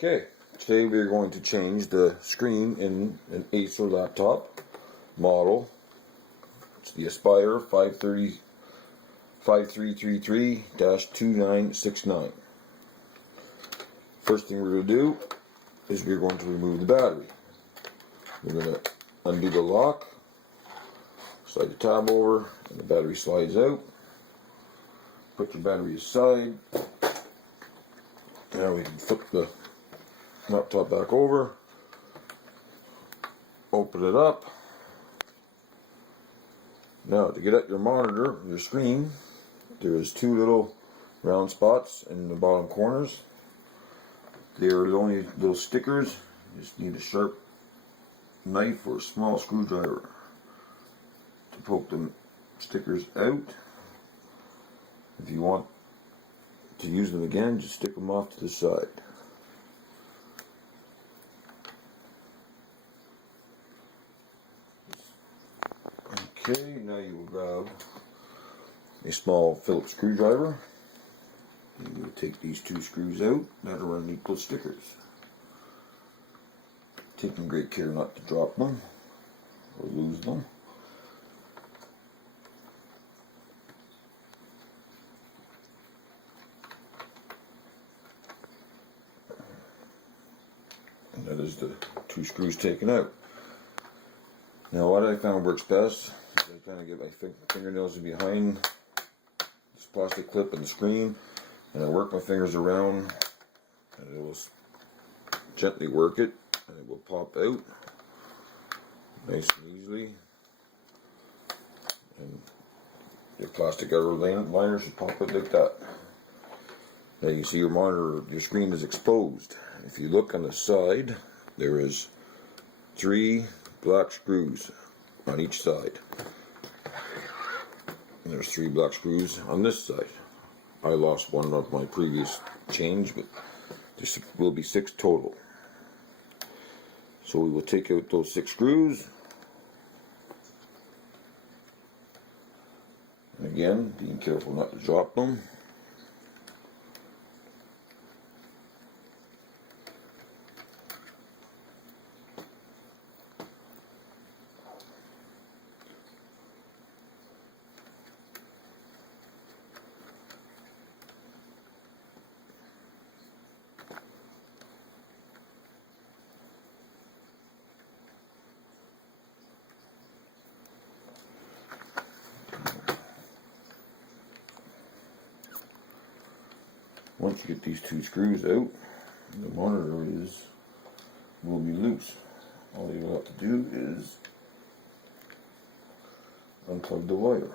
Okay, today we are going to change the screen in an Acer laptop model. It's the Aspire 5333-2969. First thing we're going to do is we're going to remove the battery. We're going to undo the lock, slide the tab over, and the battery slides out. Put your battery aside. Now we can flip the laptop back over, open it up. Now to get at your monitor, your screen, there is two little round spots in the bottom corners. They are only little stickers. You just need a sharp knife or a small screwdriver to poke the stickers out. If you want to use them again, just stick them off to the side. Okay, now you will grab a small Phillips screwdriver. You will take these two screws out that are underneath those stickers. Taking great care not to drop them or lose them. And that is the two screws taken out. Now what I found works best is I kind of get my fingernails behind this plastic clip and the screen, and I work my fingers around, and it will gently work it, and it will pop out nice and easily. And your plastic outer liner should pop out like that. Now you can see your monitor, your screen is exposed. If you look on the side, there is 3 black screws on each side. And there's 3 black screws on this side. I lost one of my previous change, but there will be 6 total. So we will take out those 6 screws. And again, being careful not to drop them. Once you get these 2 screws out, the monitor will be loose. All you'll have to do is unplug the wire.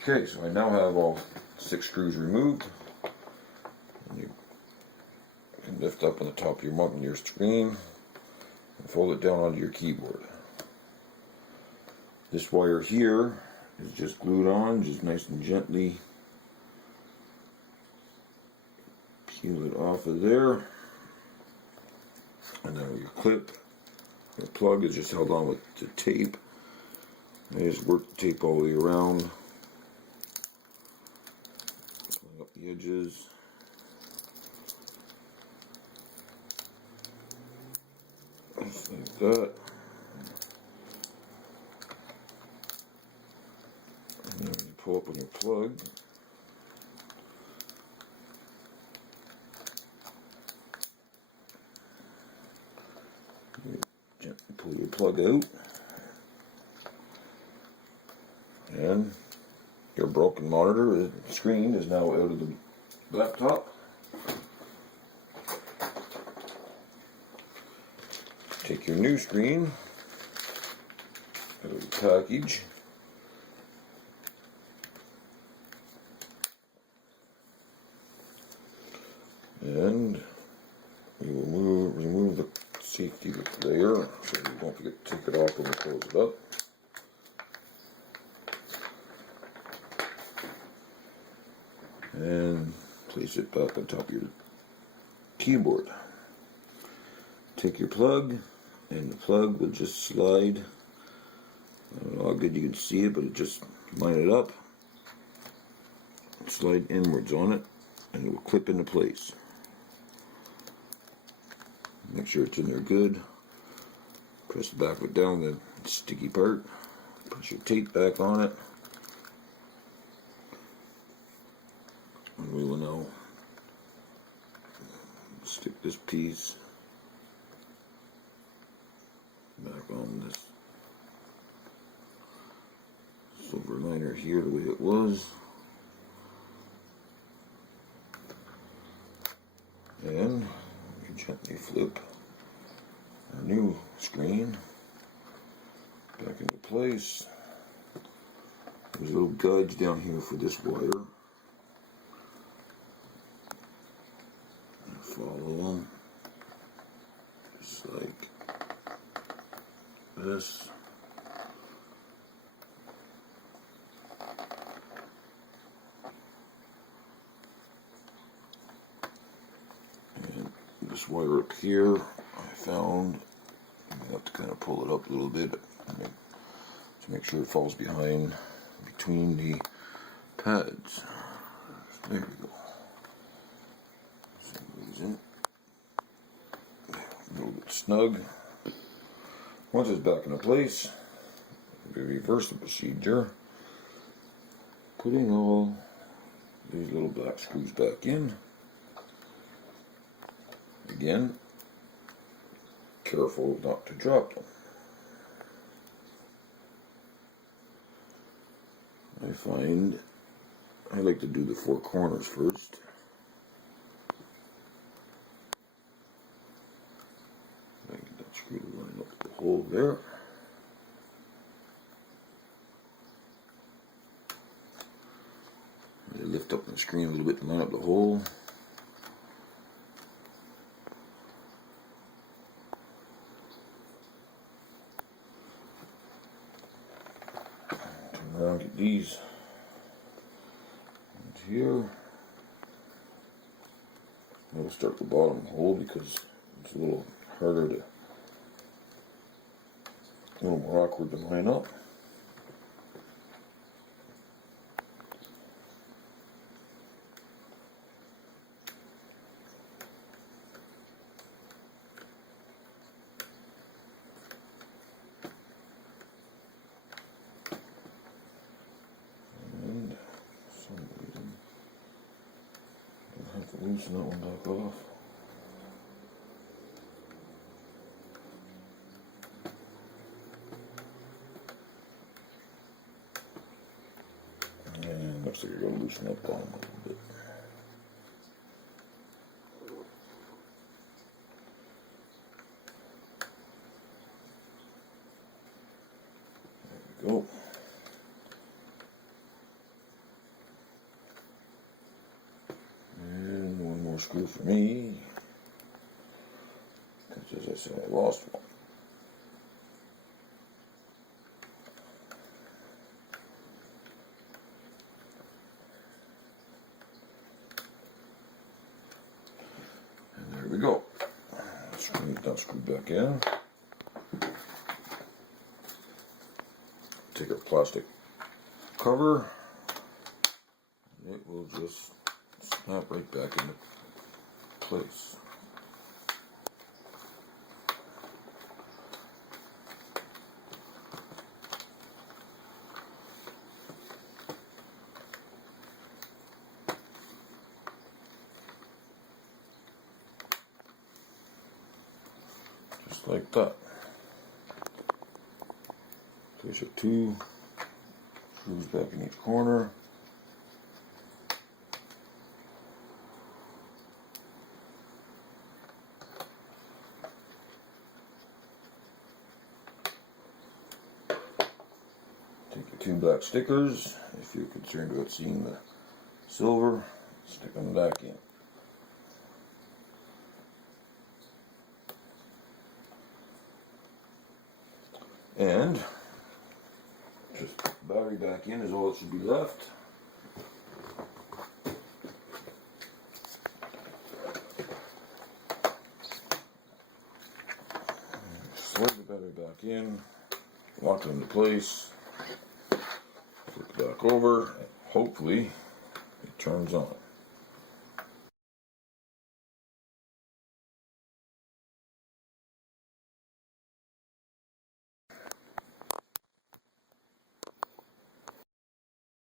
Okay, so I now have all 6 screws removed. And you can lift up on the top of your screen and fold it down onto your keyboard. This wire here is just glued on, just nice and gently peel it off of there. And then your clip, your plug is just held on with the tape. And you just work the tape all the way around. Pulling up the edges. Just like that. And then you pull up on your plug. You gently pull your plug out, and your broken monitor screen is now out of the laptop. Take your new screen out of the package. And we will remove the safety layer, so you don't forget to take it off when you close it up. And place it back on top of your keyboard. Take your plug, and the plug will just slide. I don't know how good you can see it, but just line it up, slide inwards on it, and it will clip into place. Make sure it's in there good. Press the back foot down, the sticky part. Put your tape back on it. And we will now stick this piece back on this silver liner here the way it was. And we gently flip our new screen back into place. There's a little gouge down here for this wire. Follow them just like this. And this wire up here, I found, I have to kind of pull it up a little bit to make sure it falls between the pads. There we go. In. A little bit snug. Once it's back into place, we reverse the procedure, putting all these little black screws back in. Again, careful not to drop them. I find I like to do the four corners first. Screw the line up the hole there. Lift up the screen a little bit to line up the hole. Turn around, get these here. We'll start the bottom hole because it's a little harder to. A little more awkward to line up. And for some reason, I have to loosen that one back off. And looks like you're going to loosen up on them a little bit. There we go. And one more screw for me. Because as I said, I lost one. There we go. That screwed back in. Take our plastic cover. It will just snap right back into place. Just like that. Place your two screws back in each corner. Take your two black stickers. If you're concerned about seeing the silver, stick them back in. And just put the battery back in is all that should be left. Slide the battery back in, lock it into place, flip it back over, hopefully it turns on.